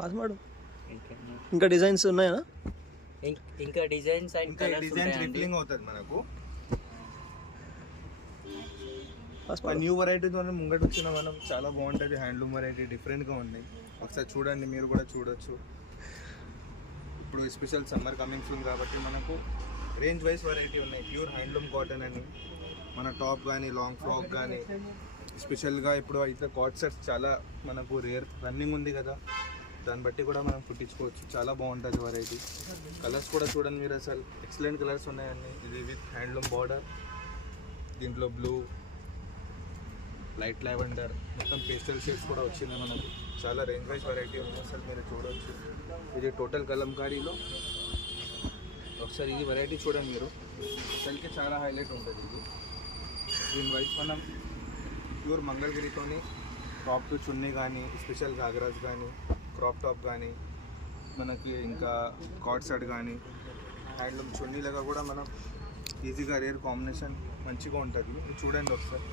Pass మాడు. ఇంకా designs ఉన్నాయా? ఇంకా డిజైన్స్ అండ్ కలర్స్ రిఫిలింగ్ అవుతుంది మనకు. న్యూ వెరైటీతో ముంగట వచ్చిన మనం చాలా బాగుంటుంది. హ్యాండ్లూమ్ వెరైటీ డిఫరెంట్గా ఉన్నాయి. ఒకసారి చూడండి, మీరు కూడా చూడొచ్చు. ఇప్పుడు స్పెషల్ సమ్మర్ కమింగ్ సూన్ కాబట్టి మనకు రేంజ్ వైజ్ వెరైటీ ఉన్నాయి. ప్యూర్ హ్యాండ్లూమ్ కాటన్ అని మన టాప్ కానీ లాంగ్ ఫ్రాక్ కానీ స్పెషల్గా ఇప్పుడు అయితే కాట్ సెట్స్ చాలా మనకు రేర్ రన్నింగ్ ఉంది కదా, దాన్ని బట్టి కూడా మనం కుట్టించుకోవచ్చు. చాలా బాగుంటుంది వెరైటీ. కలర్స్ కూడా చూడండి మీరు, అసలు ఎక్సలెంట్ కలర్స్ ఉన్నాయండి. ఇది విత్ హ్యాండ్లూమ్ బార్డర్, దీంట్లో బ్లూ, లైట్ లావెండర్, మొత్తం పేస్టల్ షేడ్స్ కూడా వచ్చింది మనకు. చాలా రేంజ్ వైజ్ వెరైటీ ఉంది, అసలు మీరు చూడవచ్చు. ఇది టోటల్ కలంకారీలో ఒకసారి ఇది వెరైటీ చూడండి మీరు, అసలుకి చాలా హైలైట్ ఉంటుంది. ఇది దీని వైజ్ మనం ప్యూర్ మంగళగిరితోని టాప్ టు చున్నీ కానీ, స్పెషల్ గాగ్రాస్ కానీ, క్రాప్ టాప్ కానీ, మనకి ఇంకా కాట్ సెట్ కానీ, హ్యాండ్లూమ్ చున్నీలుగా కూడా మనం ఈజీగా రేర్ కాంబినేషన్ మంచిగా ఉంటుంది. చూడండి ఒకసారి.